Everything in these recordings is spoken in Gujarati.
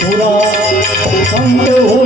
પૂરા સંત હોય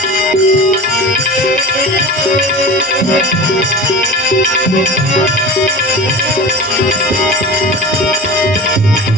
Thank you.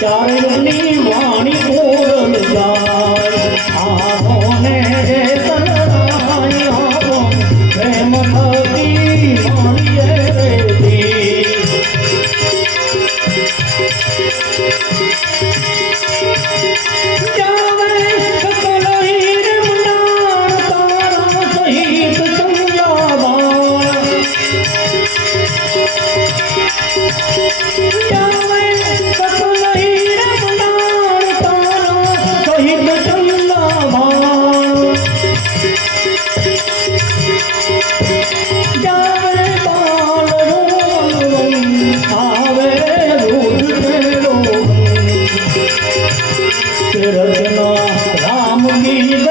ચારણની વાણી બોલ. રચના રામ ગીત